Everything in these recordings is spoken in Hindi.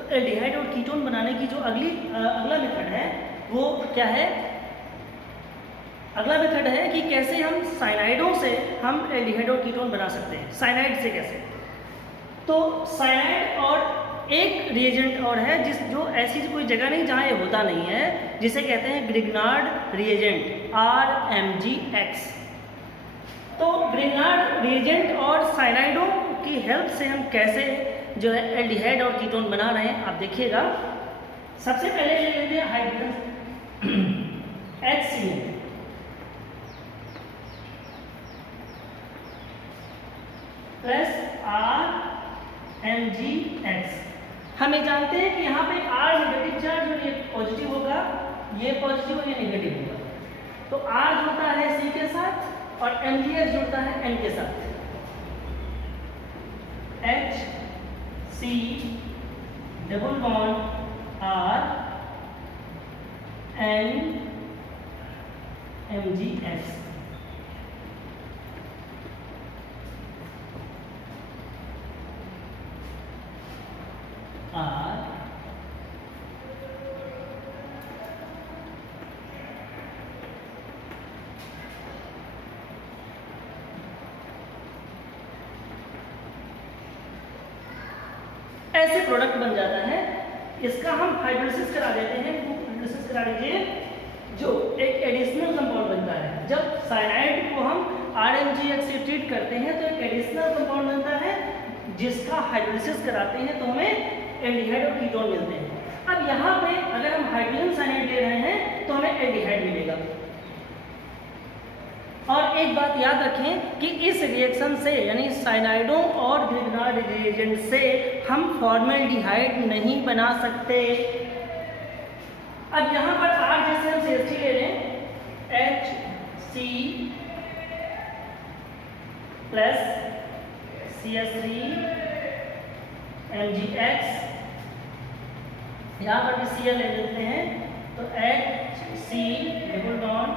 तो एल्डिहाइड और कीटोन बनाने की जो अगला मेथड है वो क्या है? अगला मेथड है कि कैसे हम साइनाइडों से हम एल्डिहाइड और कीटोन बना सकते हैं। साइनाइड से कैसे? तो साइनाइड और एक रिएजेंट और है जो ऐसी कोई जगह नहीं जहाँ ये होता नहीं है, जिसे कहते हैं ग्रिग्नार्ड रिएजेंट RMGX। तो ग्रिग्नार्ड रिएजेंट और साइनाइडों की हेल्प से हम कैसे जो है एल्डिहाइड और कीटोन बना रहे हैं आप देखिएगा। सबसे पहले ले लेते हैं हाइड्रोजन HCl प्लस RMGX। हमें जानते हैं कि यहाँ पे R नेगेटिव चार्ज और ये पॉजिटिव होगा, ये पॉजिटिव और ये नेगेटिव होगा। तो R जुड़ता है C के साथ और MGX जुड़ता है N के साथ। HC double bond R N MGX। ऐसे प्रोडक्ट बन जाता है। इसका हम हाइड्रोलिसिस करा देते हैं। हाइड्रोलिसिस करा दीजिए, जो एक एडिशनल कंपाउंड बनता है। जब साइनाइड को हम RMGX से ट्रीट करते हैं तो एक एडिशनल कंपाउंड बनता है जिसका हाइड्रोलिसिस कराते हैं तो हमें एल्डिहाइड और कीटोन मिलते हैं। अब यहाँ पे अगर हम हाइड्रोजन साइनाइड ले रहे हैं तो हमें एल्डिहाइड मिलेगा। और एक बात याद रखें कि इस रिएक्शन से यानी साइनाइडों और ग्रिग्नार्ड रिएजेंट से हम फॉर्मल्डिहाइड नहीं बना सकते। अब यहाँ पर R जैसे हम CH3 ले लें, HC प्लस CH3 MgX, यहाँ पर भी Cl ले लेते हैं तो HC डबल बॉन्ड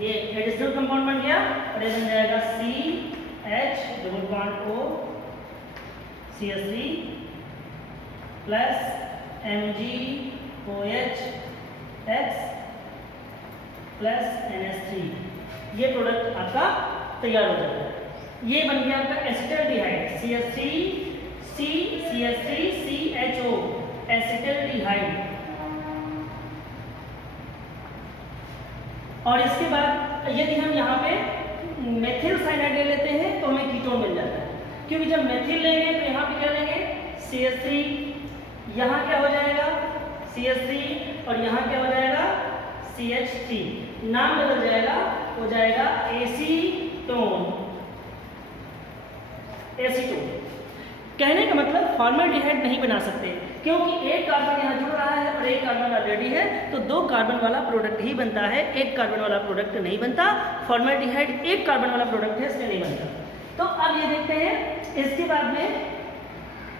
ये एडिशनल कंपाउंड बन गया और ये बन जाएगा CH double bond O CH3 plus MgOH X plus NH3। ये प्रोडक्ट आपका तैयार हो जाता है। ये बन गया आपका acetaldehyde CH3 C CH3 CHO acetaldehyde. और इसके बाद यदि हम यहाँ पे मेथिल साइनाइड ले लेते हैं तो हमें कीटोन मिल जाता है, क्योंकि जब मेथिल लेंगे तो यहाँ पे क्या लेंगे CH3, यहाँ क्या हो जाएगा CH3 और यहाँ क्या हो जाएगा CH3, नाम बदल जाएगा, हो जाएगा एसीटोन। एसीटोन कहने का मतलब फॉर्मल्डिहाइड नहीं बना सकते, क्योंकि एक कार्बन यहाँ जुड़ रहा है और एक कार्बन ऑलरेडी है, तो दो कार्बन वाला प्रोडक्ट ही बनता है, एक कार्बन वाला प्रोडक्ट नहीं बनता। फॉर्मल्डिहाइड एक कार्बन वाला प्रोडक्ट है, इसलिए नहीं बनता। तो अब ये देखते हैं इसके बाद में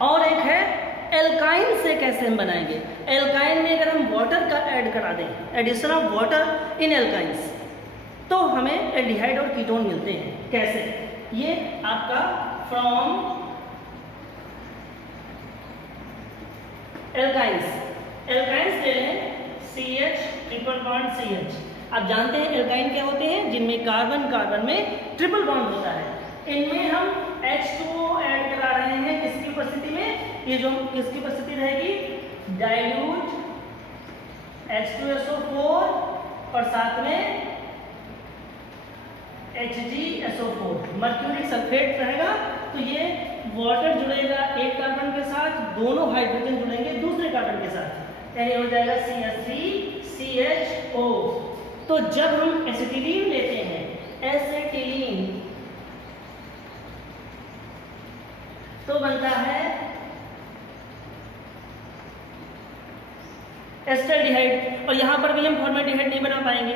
और एक है एल्काइन से कैसे हम बनाएंगे। एल्काइन में अगर हम वाटर का ऐड करा दें, addition of water in alkynes, तो हमें एल्डिहाइड और कीटोन मिलते हैं। कैसे? ये आपका फ्रॉम एल्काइंस ले लें CH ट्रिपल बॉन्ड CH। आप जानते हैं एल्काइन क्या होते हैं, जिनमें कार्बन कार्बन में ट्रिपल बॉन्ड होता है। इनमें हम H2O ऐड करा रहे हैं किसकी उपस्थिति में, ये जो किसकी उपस्थिति रहेगी डाइल्यूट H2SO4 और साथ में HgSO4 मर्क्यूरिक सल्फेट रहेगा। तो ये वाटर जुड़ेगा एक कार्बन के साथ, दोनों हाइड्रोजन जुड़ेंगे दूसरे कार्बन के साथ, यानी हो जाएगा CH3CHO। तो जब हम एसिटिलीन लेते हैं, एसिटिलीन, तो बनता है एस्टल्डिहाइड। और यहाँ पर भी हम फॉर्मल्डिहाइड नहीं बना पाएंगे,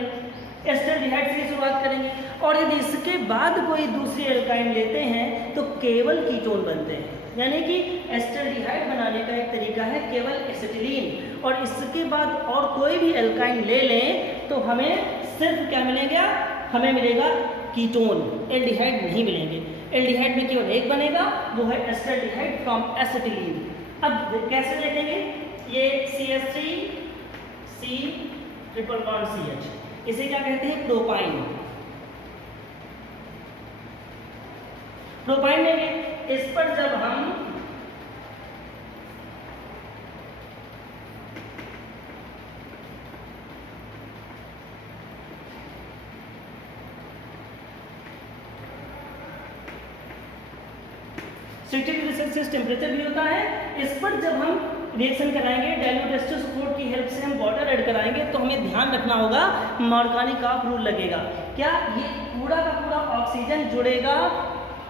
एस्टल्डिहाइड से शुरुआत करेंगे। और यदि इसके बाद कोई दूसरी एल्काइन लेते हैं तो केवल कीटोन बनते हैं। यानी कि एस्टल्डिहाइड बनाने का एक तरीका है केवल एसिटिलीन, और इसके बाद और कोई भी एल्काइन ले लें तो हमें सिर्फ क्या मिलेगा, हमें मिलेगा कीटोन, एल्डिहाइड नहीं मिलेंगे। एल्डिहाइड में केवल एक बनेगा, वो है एसिटाल्डिहाइड फ्रॉम एसिटिलीन। अब कैसे देखेंगे, ये CH3C ट्रिपल बॉन्ड CH, इसे क्या कहते हैं, प्रोपाइन। प्रोपाइन लेंगे, इस पर जब हम सेल्सियस टेम्परेचर भी होता है, इस पर जब हम रिएक्शन कराएंगे डाइल्यूट एस्टर सपोर्ट की हेल्प से हम वाटर ऐड कराएंगे, तो हमें ध्यान रखना होगा मार्कोनी-काफ रूल लगेगा। क्या ये पूरा का पूरा ऑक्सीजन जुड़ेगा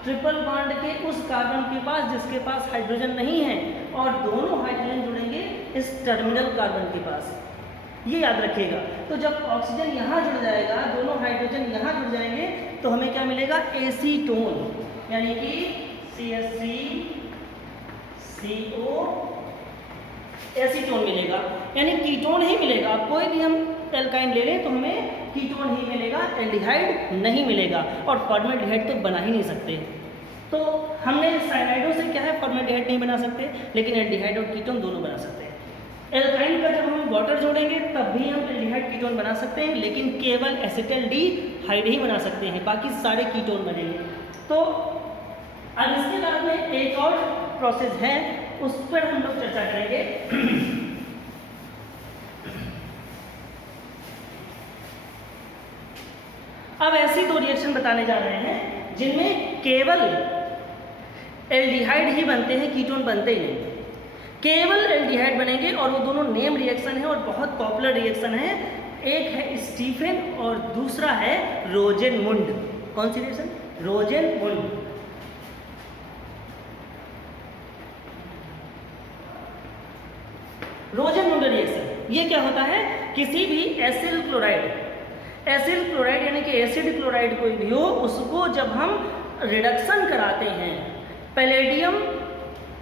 ट्रिपल बॉन्ड के उस कार्बन के पास जिसके पास हाइड्रोजन नहीं है, और दोनों हाइड्रोजन जुड़ेंगे इस टर्मिनल कार्बन के पास, ये याद रखिएगा। तो जब ऑक्सीजन यहाँ जुड़ जाएगा, दोनों हाइड्रोजन यहाँ जुड़ जाएंगे, तो हमें क्या मिलेगा, एसीटोन, यानी कि CH3CO एसीटोन मिलेगा, यानी कीटोन ही मिलेगा। कोई भी हम एल्काइन ले लें तो हमें कीटोन ही मिलेगा, एल्डिहाइड नहीं मिलेगा, और फॉर्मेल्डिहाइड तो बना ही नहीं सकते। तो हमने साइनाइडों से क्या है, फॉर्मेल्डिहाइड नहीं बना सकते, लेकिन एल्डिहाइड और कीटोन दोनों बना सकते हैं। एल्काइन का जब हम वाटर जोड़ेंगे तब भी हम एल्डिहाइड कीटोन बना सकते हैं, लेकिन केवल एसिटल्डिहाइड ही बना सकते हैं, बाकी सारे कीटोन बनेंगे। तो अब इसके बाद में एक और प्रोसेस है, उस पर हम लोग चर्चा करेंगे। अब ऐसी दो रिएक्शन बताने जा रहे हैं जिनमें केवल एल्डिहाइड ही बनते हैं, कीटोन बनते ही नहीं, केवल एल्डिहाइड बनेंगे, और वो दोनों नेम रिएक्शन है और बहुत पॉपुलर रिएक्शन है। एक है स्टीफन और दूसरा है रोजेनमुंड। कौन सी रिएक्शन, रोजेनमुंड। रोजेनमुंड रिएक्शन, ये क्या होता है, किसी भी एसिल क्लोराइड यानी कि एसिड क्लोराइड कोई भी हो, उसको जब हम रिडक्शन कराते हैं पैलेडियम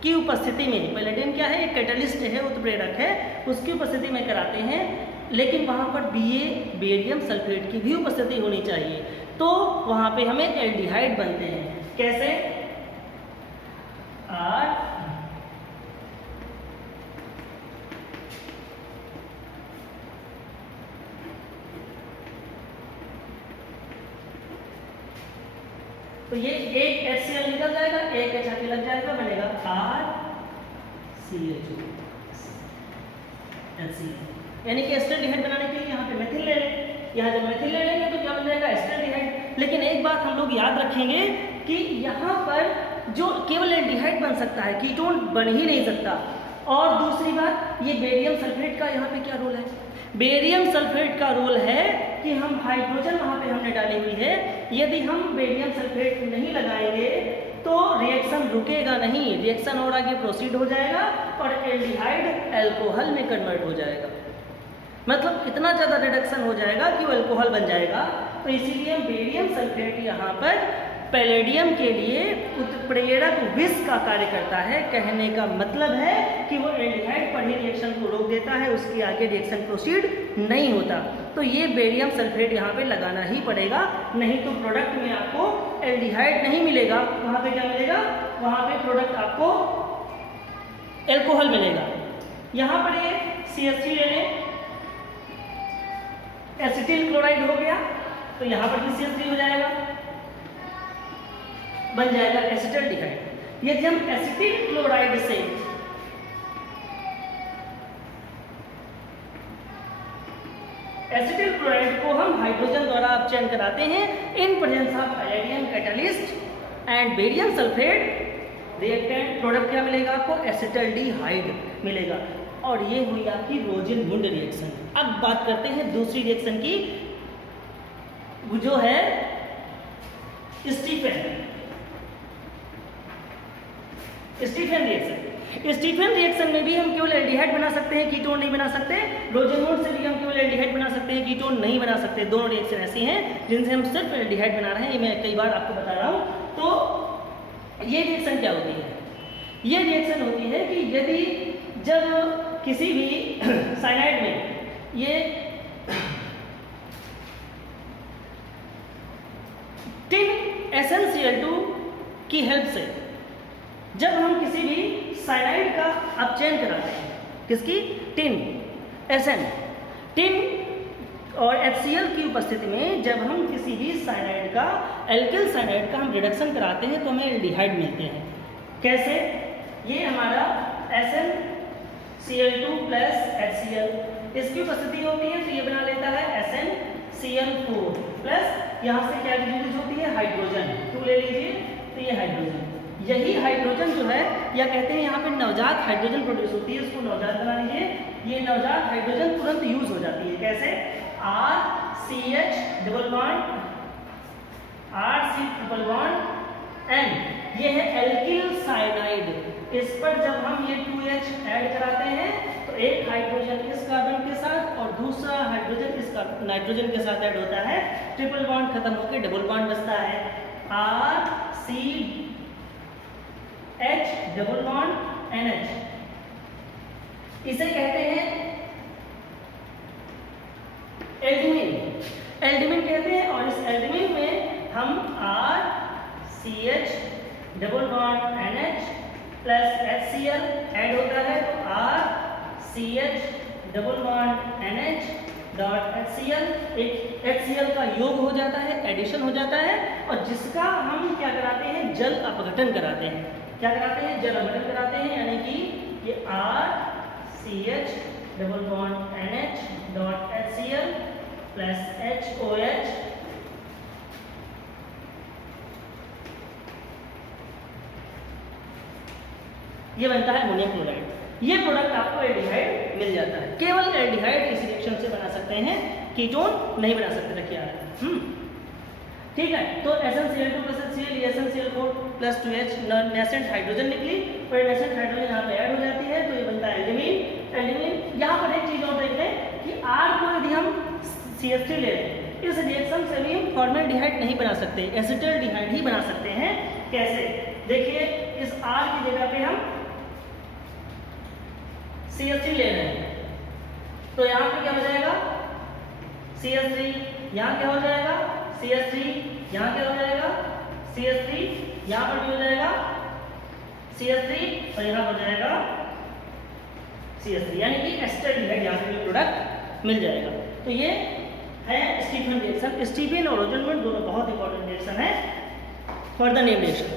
की उपस्थिति में, पैलेडियम क्या है, एक कैटलिस्ट है, उत्प्रेरक है, उसकी उपस्थिति में कराते हैं, लेकिन वहाँ पर बेरियम सल्फेट की भी उपस्थिति होनी चाहिए, तो वहाँ पे हमें एल्डिहाइड बनते हैं। कैसे, तो ये एक HCl निकल जाएगा, एक H लग जाएगा, बनेगा RCH2, यानी कि एसिटाल्डिहाइड बनाने के लिए यहाँ पे मेथिल ले लें, यहाँ जब मेथिल ले लेंगे तो क्या बन जाएगा, एसिटाल्डिहाइड। लेकिन एक बात हम लोग याद रखेंगे कि यहाँ पर जो केवल एल्डिहाइड बन सकता है, कीटोन बन ही नहीं सकता। और दूसरी बात, ये बेरियम सल्फेट का यहाँ पे क्या रोल है, बेरियम सल्फेट का रोल है कि हम हाइड्रोजन वहाँ पे हमने डाली हुई है, यदि हम बेरियम सल्फेट नहीं लगाएंगे तो रिएक्शन रुकेगा नहीं, रिएक्शन और आगे प्रोसीड हो जाएगा और एल्डिहाइड अल्कोहल में कन्वर्ट हो जाएगा, मतलब इतना ज़्यादा रिडक्शन हो जाएगा कि वो अल्कोहल बन जाएगा। तो इसीलिए बेरियम सल्फेट यहाँ पर पैलेडियम के लिए उत्प्रेरक विष का कार्य करता है। कहने का मतलब है कि वो एल्डिहाइड पर ही रिएक्शन को रोक देता है, उसके आगे रिएक्शन प्रोसीड नहीं होता। तो ये बेरियम सल्फेट यहाँ पे लगाना ही पड़ेगा, नहीं तो प्रोडक्ट में आपको एल्डिहाइड नहीं मिलेगा। वहाँ पे क्या मिलेगा, वहाँ पे प्रोडक्ट आपको एल्कोहल मिलेगा। यहाँ पर ये CH3 ले लें, एसिटिल क्लोराइड हो गया, तो यहाँ पर भी CH3 हो जाएगा, बन जाएगा एसिटाल्डिहाइड। यदि हम एसिटिल क्लोराइड से एसिटिल क्लोराइड को हम हाइड्रोजन द्वारा अपचयन कराते हैं in presence of palladium catalyst and barium sulphate, reactant product क्या मिलेगा आपको, एसिटाल्डिहाइड मिलेगा। और ये हुई आपकी रोजेनमुंड रिएक्शन। अब बात करते हैं दूसरी रिएक्शन की, वो जो है स्टीफन रिएक्शन। स्टीफन रिएक्शन में भी हम केवल एल्डिहाइड बना सकते हैं, कीटोन नहीं बना सकते। रोजेनमुंड से भी हम केवल एल्डिहाइड बना सकते हैं, कीटोन नहीं बना सकते। दोनों रिएक्शन ऐसी हैं जिनसे हम सिर्फ एल्डिहाइड बना रहे हैं, ये मैं कई बार आपको बता रहा हूँ। तो ये रिएक्शन क्या होती है, ये रिएक्शन होती है कि यदि जब किसी भी साइनाइड में ये टिन SnCl2 की हेल्प से जब हम किसी भी साइनाइड का अपचयन कराते हैं, किसकी? टिन Sn, टिन और HCl की उपस्थिति में जब हम किसी भी साइनाइड का, एल्किल साइनाइड का हम रिडक्शन कराते हैं तो हमें एल्डिहाइड मिलते हैं। कैसे? ये हमारा SnCl2 प्लस HCl, इसकी उपस्थिति होती है तो ये बना लेता है SnCl4 प्लस यहाँ से क्या रिलीज होती है? हाइड्रोजन। 2 ले लीजिए तो ये हाइड्रोजन, यही हाइड्रोजन जो है या कहते हैं यहाँ पे नवजात हाइड्रोजन प्रोड्यूस होती है, उसको नवजात बना लीजिए। ये नवजात हाइड्रोजन तुरंत यूज हो जाती है। कैसे? RCH double bond RC triple bond N, ये है एल्किल साइनाइड। इस पर जब हम ये 2H ऐड कराते हैं तो एक हाइड्रोजन इस कार्बन के साथ और दूसरा हाइड्रोजन इस नाइट्रोजन के साथ ऐड होता है, ट्रिपल बॉन्ड खत्म होकर डबल बॉन्ड बचता है RCH डबल बॉन्ड NH। इसे कहते हैं एल्डिमिन, एल्डिमिन कहते हैं। और इस एल्डिमिन में हम RCH double bond NH plus HCl add होता है तो RCH double bond NH dot HCl, एक HCl का योग हो जाता है, एडिशन हो जाता है, और जिसका हम क्या कराते हैं? जल अपघटन कराते हैं। क्या कराते हैं? जल अपघटन कराते हैं, यानी कि ये RCH double bond NH dot HCl plus HOH ये बनता है अमोनियम क्लोराइड। ये प्रोडक्ट आपको एल्डिहाइड मिल जाता है। केवल एल्डिहाइड इस रिएक्शन से बना सकते हैं, कीटोन नहीं बना सकते। रखिए यार, ठीक है। तो SnCl2 plus HCl, SnCl4 plus 2H nascent hydrogen निकली, पर नेसेंट हाइड्रोजन यहाँ पे ऐड हो जाती है तो ये बनता है एल्डिमिन। एल्डिमिन यहाँ पर एक चीज और देख लें कि R को यदि हम CH3 ले लें, इस रिएक्शन से भी हम फॉर्मेल्डिहाइड नहीं बना सकते, एसिटल्डिहाइड ही बना सकते हैं। कैसे? देखिए, इस R की जगह पे हम CH3 ले रहे हैं तो यहाँ पे क्या हो जाएगा? CH3, यहाँ क्या हो जाएगा? CH3, यहाँ क्या हो जाएगा? CH3, यहाँ पर भी हो जाएगा CH3 और यहाँ हो जाएगा CH3, यानी कि एसिटल्डिहाइड यहाँ से भी प्रोडक्ट मिल जाएगा। तो ये है स्टीफन रिएक्शन। स्टीफन और रोजनबर्ग दोनों बहुत इंपॉर्टेंट रिएक्शन है फॉर द नेम रिएक्शन।